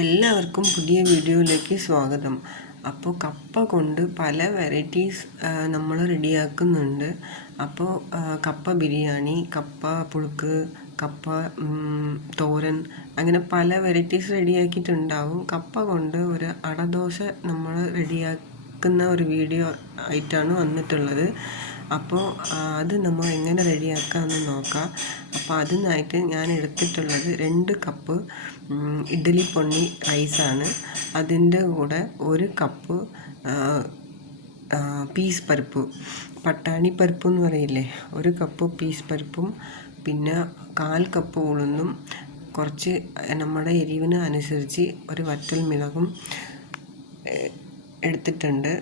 എല്ലാവർക്കും പുതിയ വീഡിയോയിലേക്ക് സ്വാഗതം. അപ്പോൾ കപ്പ കൊണ്ട് പല വെറൈറ്റീസ് നമ്മൾ റെഡിയാക്കുന്നുണ്ട്. അപ്പോൾ കപ്പ ബിരിയാണി, കപ്പ പുഴുക്ക്, കപ്പ തോരൻ, അങ്ങനെ പല വെറൈറ്റീസ് റെഡിയാക്കിയിട്ടുണ്ടാവും. കപ്പ കൊണ്ട് ഒരു അടദോശ നമ്മൾ റെഡിയാക്കുന്ന ഒരു വീഡിയോ ആയിട്ടാണ് വന്നിട്ടുള്ളത്. അപ്പോൾ അത് നമ്മൾ എങ്ങനെ റെഡിയാക്കാമെന്ന് നോക്കാം. അപ്പോൾ അതിനായിട്ട് ഞാൻ എടുത്തിട്ടുള്ളത് 2 കപ്പ് ഇഡ്ഡലി പൊണ്ണി റൈസാണ്. അതിൻ്റെ കൂടെ 1 കപ്പ് പീസ് പരിപ്പ്, പട്ടാണി പരിപ്പ് എന്ന് പറയില്ലേ, 1 കപ്പ് പീസ് പരിപ്പും പിന്നെ 1/4 കപ്പ് ഉഴുന്നും കുറച്ച് നമ്മുടെ എരിവിന് അനുസരിച്ച് ഒരു വറ്റൽ മുളകും എടുത്തിട്ടുണ്ട്.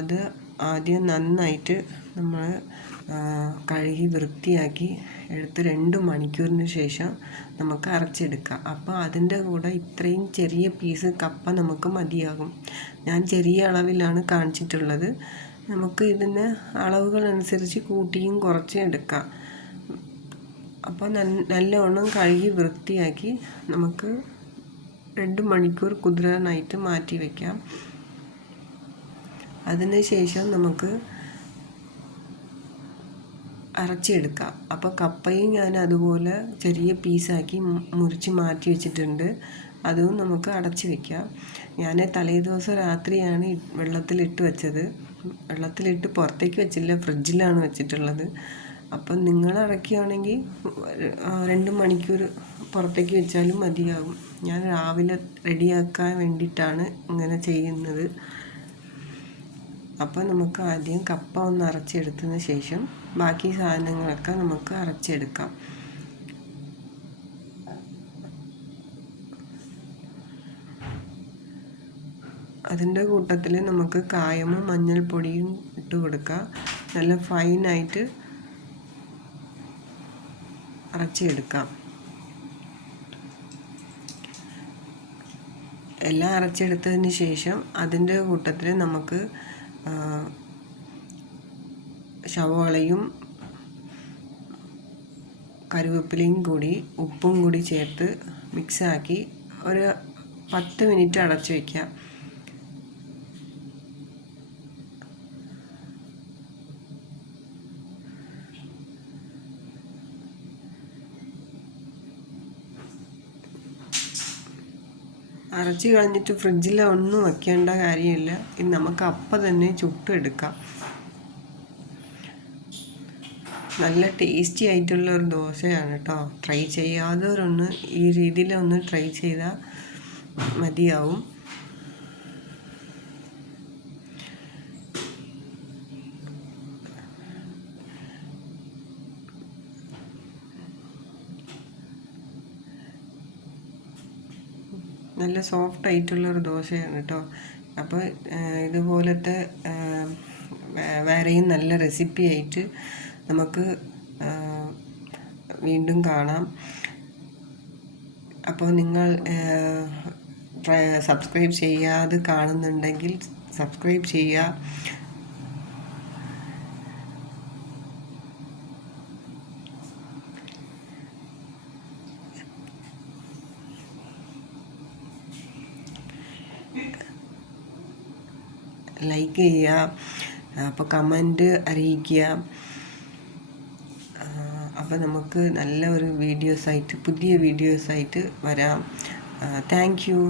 അത് ആദ്യം നന്നായിട്ട് നമ്മൾ കഴുകി വൃത്തിയാക്കി എടുത്ത് 2 മണിക്കൂറിന് ശേഷം നമുക്ക് അരച്ചെടുക്കാം. അപ്പോൾ അതിൻ്റെ കൂടെ ഇത്രയും ചെറിയ പീസ് കപ്പ നമുക്ക് മതിയാകും. ഞാൻ ചെറിയ അളവിലാണ് കാണിച്ചിട്ടുള്ളത്. നമുക്ക് ഇതിൻ്റെ അളവുകൾ അനുസരിച്ച് കൂട്ടിയും കുറച്ചും എടുക്കാം. അപ്പോൾ നല്ലവണ്ണം കഴുകി വൃത്തിയാക്കി നമുക്ക് 2 മണിക്കൂർ കുതിരാനായിട്ട് മാറ്റി വയ്ക്കാം. അതിന് ശേഷം നമുക്ക് അരച്ചെടുക്കാം. അപ്പോൾ കപ്പയും ഞാൻ അതുപോലെ ചെറിയ പീസാക്കി മുറിച്ച് മാറ്റി വെച്ചിട്ടുണ്ട്. അതും നമുക്ക് അടച്ച് വയ്ക്കാം. ഞാൻ തലേദിവസം രാത്രിയാണ് വെള്ളത്തിലിട്ട് വെച്ചത്. വെള്ളത്തിലിട്ട് പുറത്തേക്ക് വെച്ചില്ല, ഫ്രിഡ്ജിലാണ് വെച്ചിട്ടുള്ളത്. അപ്പം നിങ്ങൾ അടയ്ക്കുകയാണെങ്കിൽ 2 മണിക്കൂർ പുറത്തേക്ക് വെച്ചാലും മതിയാകും. ഞാൻ രാവിലെ റെഡിയാക്കാൻ വേണ്ടിയിട്ടാണ് ഇങ്ങനെ ചെയ്യുന്നത്. അപ്പോൾ നമുക്ക് ആദ്യം കപ്പ ഒന്ന് അരച്ചെടുത്തതിന് ശേഷം ബാക്കി സാധനങ്ങളൊക്കെ നമുക്ക് അരച്ചെടുക്കാം. അതിൻ്റെ കൂട്ടത്തിൽ നമുക്ക് കായമും മഞ്ഞൾപ്പൊടിയും ഇട്ട് കൊടുക്കാം. നല്ല ഫൈനായിട്ട് അരച്ചെടുക്കാം. എല്ലാം അരച്ചെടുത്തതിന് ശേഷം അതിൻ്റെ കൂട്ടത്തിൽ നമുക്ക് സവാളയും കറിവേപ്പിലയും കൂടി ഉപ്പും കൂടി ചേർത്ത് മിക്സാക്കി ഒരു 10 മിനിറ്റ് അടച്ചു വയ്ക്കാം. അരച്ച് കളഞ്ഞിട്ട് ഫ്രിഡ്ജിൽ ഒന്നും വയ്ക്കേണ്ട കാര്യമില്ല. ഇത് നമുക്ക് അപ്പം തന്നെ ചുട്ടെടുക്കാം. നല്ല ടേസ്റ്റി ആയിട്ടുള്ള ഒരു ദോശയാണ് കേട്ടോ. ട്രൈ ചെയ്യാത്തവരൊന്ന് ഈ രീതിയിലൊന്ന് ട്രൈ ചെയ്താൽ മതിയാവും. നല്ല സോഫ്റ്റ് ആയിട്ടുള്ളൊരു ദോശയാണ് കേട്ടോ. അപ്പോൾ ഇതുപോലത്തെ വേറെയും നല്ല റെസിപ്പി ആയിട്ട് നമുക്ക് വീണ്ടും കാണാം. അപ്പോൾ നിങ്ങൾ സബ്സ്ക്രൈബ് ചെയ്യാതെ കാണുന്നുണ്ടെങ്കിൽ സബ്സ്ക്രൈബ് ചെയ്യുക. ലൈക്ക് ചെയ്യുക. അപ്പോൾ കമൻറ്റ് അറിയിക്കുക. അപ്പോൾ നമുക്ക് നല്ല ഒരു വീഡിയോസായിട്ട്, പുതിയ വീഡിയോസായിട്ട് വരാം. Thank you.